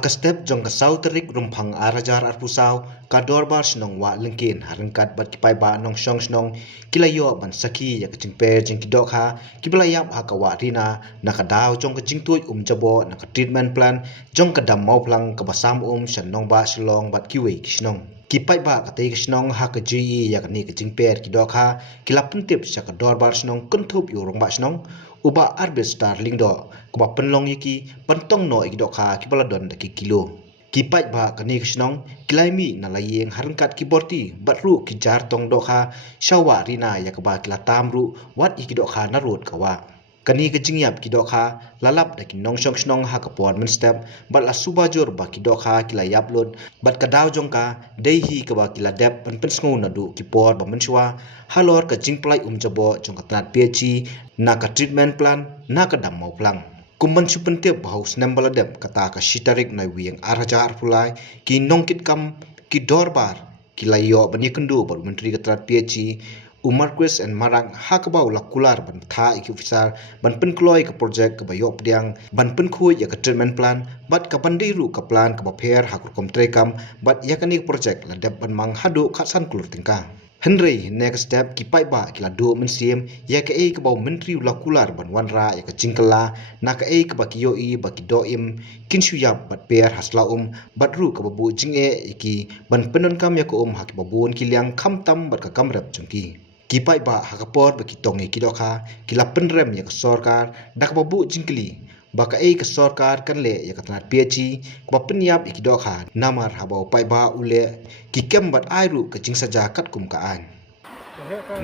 Haka step jong ka sau terik rumpang arajar arpusau ka dorbar snong wa lengkin harengkat bat kipai ba nong shong snong kilayo ban saki ya kacing per jeng kidok ha kibelayap haka wa rina naka daw jong ka jingtuj jabo naka treatment plan jong ka dam mau plang ka basam shan nong ba slong bat kiwe kisnong kipai ba ka te kisnong haka ji ya ni kacing per kidok ha kilapun tip sa ka dorbar snong kuntup yorong ba snong uba arbis starling do kuba penlong yiki pentong no ikidok ha kibaladon daki kilo kipai ba kani kisnong kilaimi na layeng harengkat kiborti batru kijar tong dok ha shawa rina yakaba kila tamru wat ikidok ha narut kawa kani kejingyap kidok ha lalap daki nong shong snong ha kapon men step bat la subajur ba kidok ha kila yapload bat kadaw jongka dehi kaba kila dep pen sngo nadu kipor ba menswa halor ka jingplai jabo jongka tanat peci na ka treatment plan na ka dam mau plang kumban supentep bahaus nembaladep kata ka shitarik na wieng arajar pulai ki nongkit kam ki dorbar ki layo bani kendu bar menteri katrat peci Marquis and Marang hakabau lakular ban tha iki officer ban penkloi ke project ke bayo pdiang ban penkhui ya ke treatment plan bat ka bandiru ka plan ka baper hakur komtrekam bat ya kani project la dep ban mang hadu khatsan kulur tingka Henry next step kipai ba kila do mensim ya ke e ke bau menteri lakular ban wanra ya ke jingkala na ke e ke ba kiyo i ba ki doim kinsuyap bat per hasla bat ru ke babu jinge iki ban penon kam ya ko hak babun kiliang kamtam bat ka kamrep jungki kipai ba hakapor ba kitong e kidoka kila penrem ya ke sorkar dak babu jingkli baka e ke sorkar kan le ya katnat peci ba penyap ikidoka namar habau pai ba ule kikem bat airu ke jing saja kat kum kaan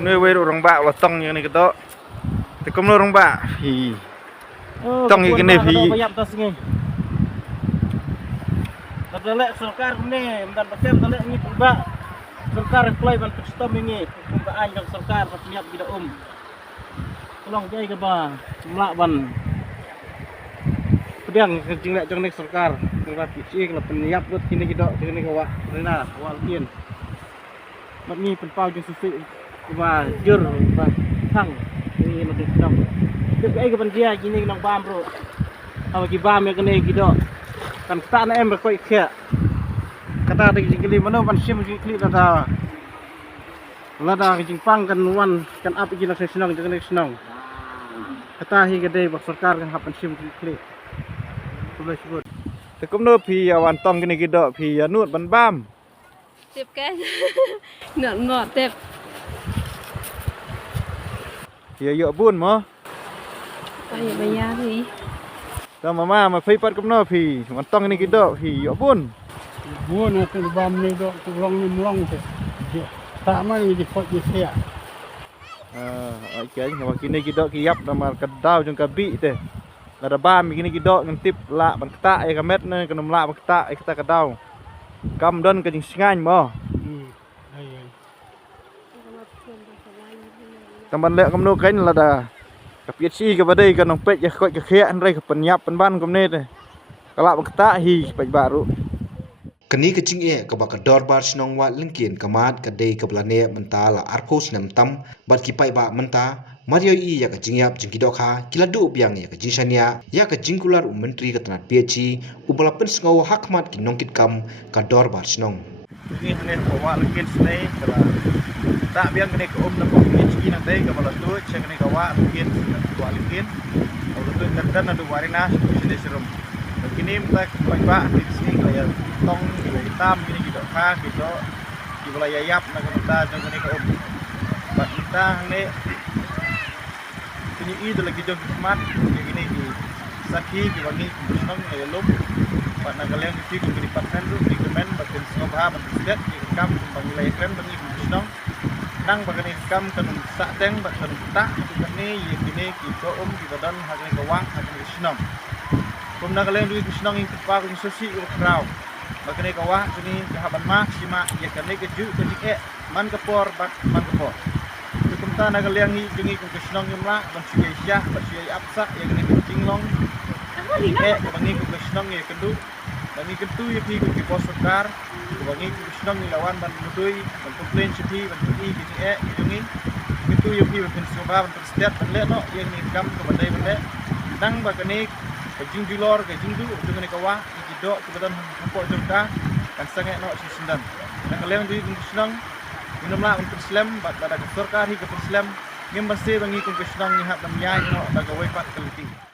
nơi quê orang bạc là tông như này cái đó thì cũng orang bạc thì tông như cái này thì Tapi lek Sorkar ni, dan macam lek ni pula Sorkar reply ban custom ini, pembukaan yang Sorkar siap kita tolong jai ke ba, melak ban. Pedang kencing lek jong nek Sorkar, ngrat kisi kalau penyiap lut kini kita kini kawak, rena awal kian. Mat ni penpau jong susu ba jur ba sang ini mati sedang. Tuk ai ke ban dia kini nang bam bro. Awak ki bam ya kene kita. Kan tak em berkoi kia kata ada jingkli mana pan sim jingkli kata lada jingpang kan wan kan apa jina senang jangan senang kata hi gede bak sarkar kan hapan sim jingkli boleh sebut tekum no pi awan tong kini kita pi nut ban bam tiếp cái nọt tiếp ya yo bun mo bây giờ thì ta mà phi pat kum no pi man tong kini kita pi yo bun buan aku bam ni dok tulong ni mulong tu tak mana di pot di sia okay ngawa kini kita kiap nama kedau jong kabi teh ada bam kini kita ngentip la ban kata ya kamet ne kenum la ban kata kita kedau kam don ke jing singan mo tamban lek kam no kain la da kapiet si ke badai kan nong pet ya koi ke khia an rai ke penyap penban kom ne teh kala ban kata hi pej baru kani kecing e kabak dorbar snong wa lengkin kamat kadai kablane mentala arpos nem tam bat kipai ba menta mario i ya kecing yap jingkidoka kiladu biang ya kecing shania ya kecing kular menteri ketanat peci ubalapen sngaw hakmat kinongkit kam ka dorbar snong ini ne wa lengkin snai kala tak biang kene ke na ko peci na dai ka bala tu che kene ka wa lengkin wa lengkin au tu dan adu warina sini serum kini kita pak di sini kayak tong di hitam ini kita kah kita di wilayah yap nak kita jangan ni kau pak kita ni ini itu lagi jauh smart ini di sakhi di wangi senang kayak lom pak nak kalian di sini di paten tu di kemen batin sengobha batin set di kam bang wilayah keren bang senang nang bagian kam kan sateng batin tak ini ini kita di badan harga kawang harga senang Kumna kalian duit senang yang tepat yang susi ukraw. Bagani kawah kini kahaban mak sima ya kini keju kejik man kepor bak man kepor. Kumta na kalian ni jengi kum senang yang lah ban siya syah ban siya apsa yang kini kencing long. Bangi kum senang ya kendu. Bangi kendu ya pi kum pos sekar. Bangi kum senang yang lawan ban mudui ban komplain sipi ban pi kejik jengi. Kendu ya pi ban soba ban setiap ban le no yang ni kam ke bandai ban le. Nang bagani kajing dilor kajing du dengan kawah dok kebetulan hampok jongka kan sangat nok sendan yang kalian di senang minumlah untuk Islam pada surkar hingga Islam ngem bersih bangi kung Islam nyihat dan nyai nok daga wepat keliti